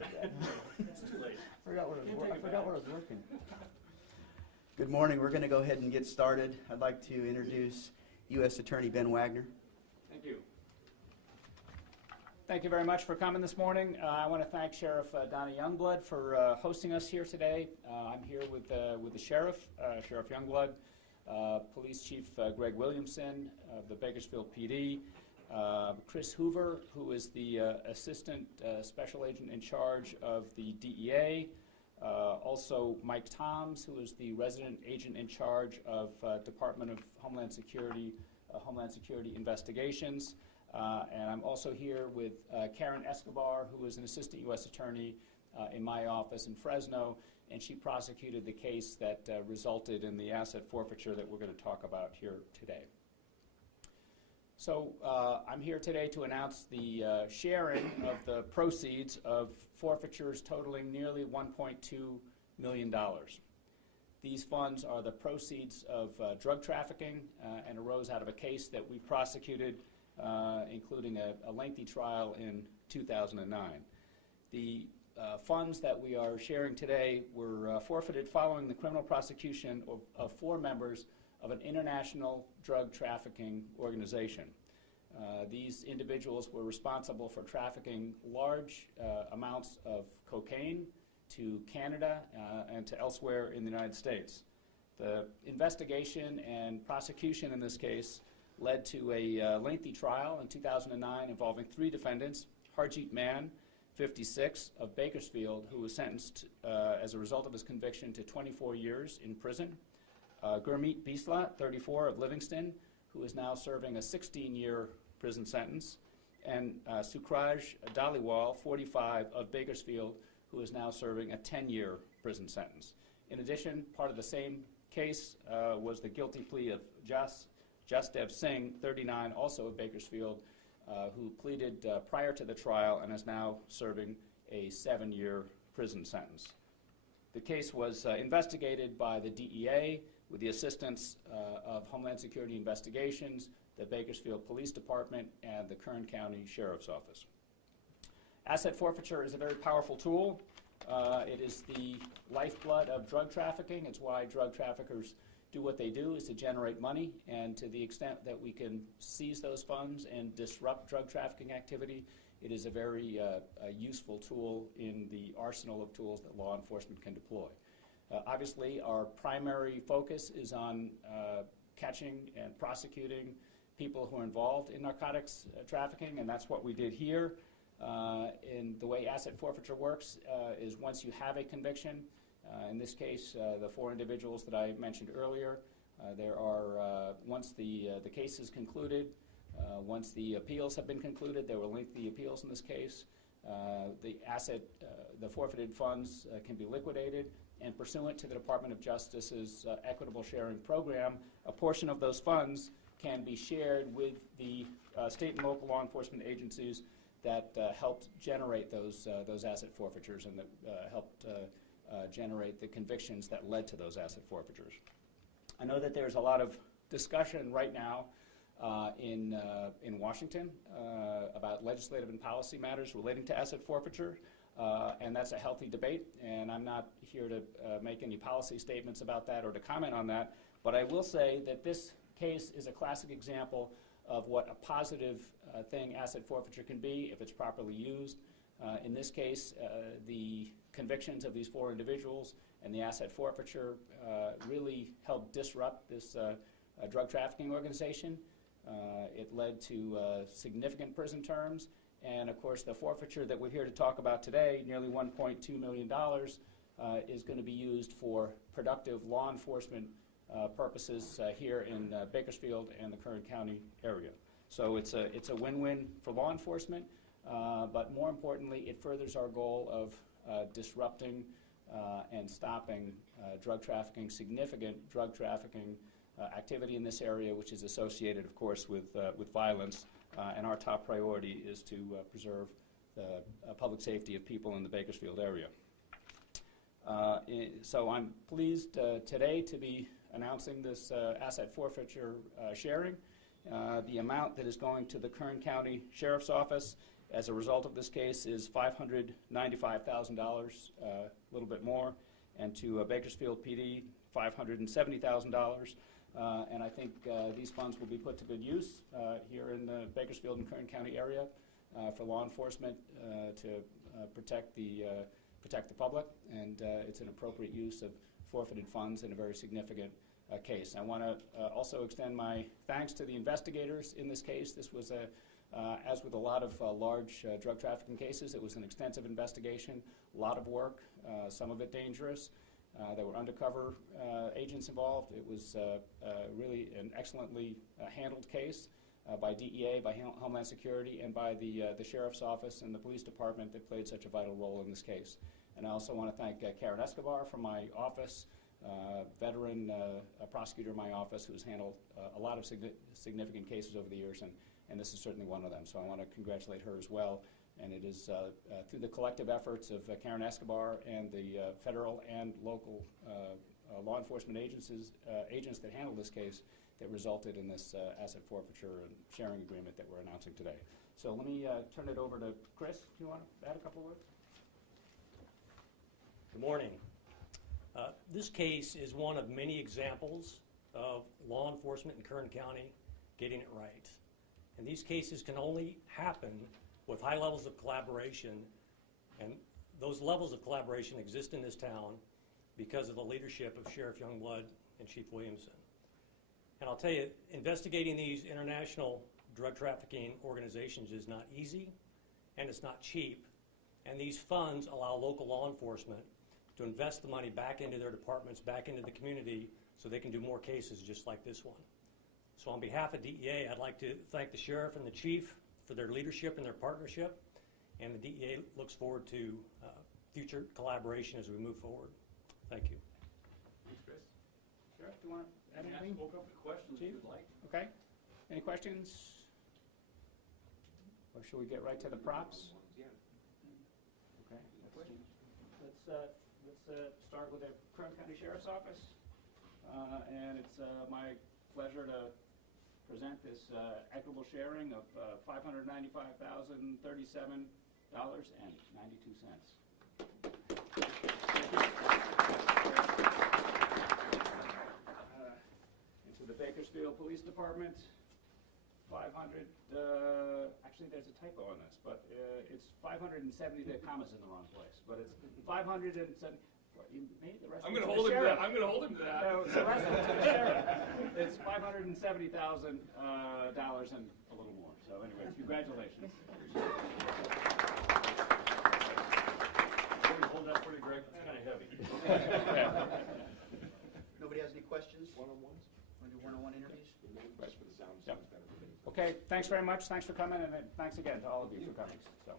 said that. It's too late. I forgot where I was working. Good morning. We're going to go ahead and get started. I'd like to introduce U.S. Attorney Ben Wagner. Thank you. Thank you very much for coming this morning. I want to thank Sheriff Donnie Youngblood for hosting us here today. I'm here with the Sheriff, Sheriff Youngblood, Police Chief Greg Williamson of the Bakersfield PD, Chris Hoover, who is the Assistant Special Agent in charge of the DEA, also Mike Toms, who is the Resident Agent in charge of Department of Homeland Security Investigations. And I'm also here with Karen Escobar, who is an Assistant U.S. Attorney in my office in Fresno, and she prosecuted the case that resulted in the asset forfeiture that we're going to talk about here today. So I'm here today to announce the sharing of the proceeds of forfeitures totaling nearly $1.2 million. These funds are the proceeds of drug trafficking and arose out of a case that we prosecuted, including a lengthy trial in 2009. The funds that we are sharing today were forfeited following the criminal prosecution of 4 members of an international drug trafficking organization. These individuals were responsible for trafficking large amounts of cocaine to Canada and to elsewhere in the United States. The investigation and prosecution in this case led to a lengthy trial in 2009 involving 3 defendants: Harjeet Mann, 56, of Bakersfield, who was sentenced as a result of his conviction to 24 years in prison; Gurmeet Bisla, 34, of Livingston, who is now serving a 16-year prison sentence; and Sukraj Dhaliwal, 45, of Bakersfield, who is now serving a 10-year prison sentence. In addition, part of the same case was the guilty plea of Jasdev Singh, 39, also of Bakersfield, who pleaded prior to the trial and is now serving a 7-year prison sentence. The case was investigated by the DEA with the assistance of Homeland Security Investigations, the Bakersfield Police Department, and the Kern County Sheriff's Office. Asset forfeiture is a very powerful tool. It is the lifeblood of drug trafficking. It's why drug traffickers do what they do, is to generate money, and to the extent that we can seize those funds and disrupt drug trafficking activity, it is a very useful tool in the arsenal of tools that law enforcement can deploy. Obviously, our primary focus is on catching and prosecuting people who are involved in narcotics trafficking, and that's what we did here. And the way asset forfeiture works is once you have a conviction, in this case, the 4 individuals that I mentioned earlier, once the case is concluded, once the appeals have been concluded, there will link the appeals in this case, the forfeited funds can be liquidated, and pursuant to the Department of Justice's equitable sharing program, a portion of those funds can be shared with the state and local law enforcement agencies that helped generate those asset forfeitures and that helped generate the convictions that led to those asset forfeitures. I know that there's a lot of discussion right now in Washington about legislative and policy matters relating to asset forfeiture, and that's a healthy debate, and I'm not here to make any policy statements about that or to comment on that, but I will say that this case is a classic example of what a positive thing asset forfeiture can be if it's properly used. In this case, the convictions of these 4 individuals and the asset forfeiture really helped disrupt this drug trafficking organization. It led to significant prison terms, and of course the forfeiture that we're here to talk about today, nearly $1.2 million, is going to be used for productive law enforcement purposes here in Bakersfield and the Kern County area. So it's a win-win for law enforcement, but more importantly, it furthers our goal of disrupting and stopping drug trafficking, significant drug trafficking activity in this area, which is associated, of course, with violence. And our top priority is to preserve the public safety of people in the Bakersfield area. So I'm pleased today to be announcing this asset forfeiture sharing. The amount that is going to the Kern County Sheriff's Office as a result of this case is $595,000, a little bit more, and to Bakersfield PD, $570,000. And I think these funds will be put to good use here in the Bakersfield and Kern County area for law enforcement to protect the public, and it's an appropriate use of forfeited funds in a very significant case. I want to also extend my thanks to the investigators in this case. This was as with a lot of large drug trafficking cases, it was an extensive investigation, a lot of work, some of it dangerous. There were undercover agents involved. It was really an excellently handled case by DEA, by Homeland Security, and by the Sheriff's Office and the Police Department that played such a vital role in this case. And I also want to thank Karen Escobar from my office, veteran prosecutor in my office who's handled a lot of significant cases over the years, and this is certainly one of them. So I want to congratulate her as well. And it is through the collective efforts of Karen Escobar and the federal and local law enforcement agents that handled this case that resulted in this asset forfeiture and sharing agreement that we're announcing today. So let me turn it over to Chris. Do you want to add a couple words? Good morning. This case is one of many examples of law enforcement in Kern County getting it right. And these cases can only happen with high levels of collaboration, and those levels of collaboration exist in this town because of the leadership of Sheriff Youngblood and Chief Williamson. And I'll tell you, investigating these international drug trafficking organizations is not easy, and it's not cheap, and these funds allow local law enforcement to invest the money back into their departments, back into the community, so they can do more cases just like this one. So on behalf of DEA, I'd like to thank the Sheriff and the Chief for their leadership and their partnership, and the DEA looks forward to future collaboration as we move forward. Thank you. Thanks, Chris. Sheriff, do you want to add anything? Ask a couple of questions if you'd like. Okay. Any questions? Or should we get right to the props? Yeah. Okay. Let's start with the Kern County Sheriff's Office, and it's my pleasure to present this equitable sharing of $595,037.92. Into the Bakersfield Police Department, 500. Actually, there's a typo on this, but it's 570. The comma's in the wrong place, but it's 570. You made the rest. I'm going to hold him to that. I'm going to hold him to that. No, the rest of it to the sheriff. It's $570,000 and a little more. So, anyways, congratulations. Hold that for you, Greg. It's kind of heavy. Nobody has any questions? One-on-ones? Want to do one-on-one interviews? Request for the sound. Yep. Sounds better. Okay, thanks very much. Thanks for coming, and thanks again to all of you for coming. So.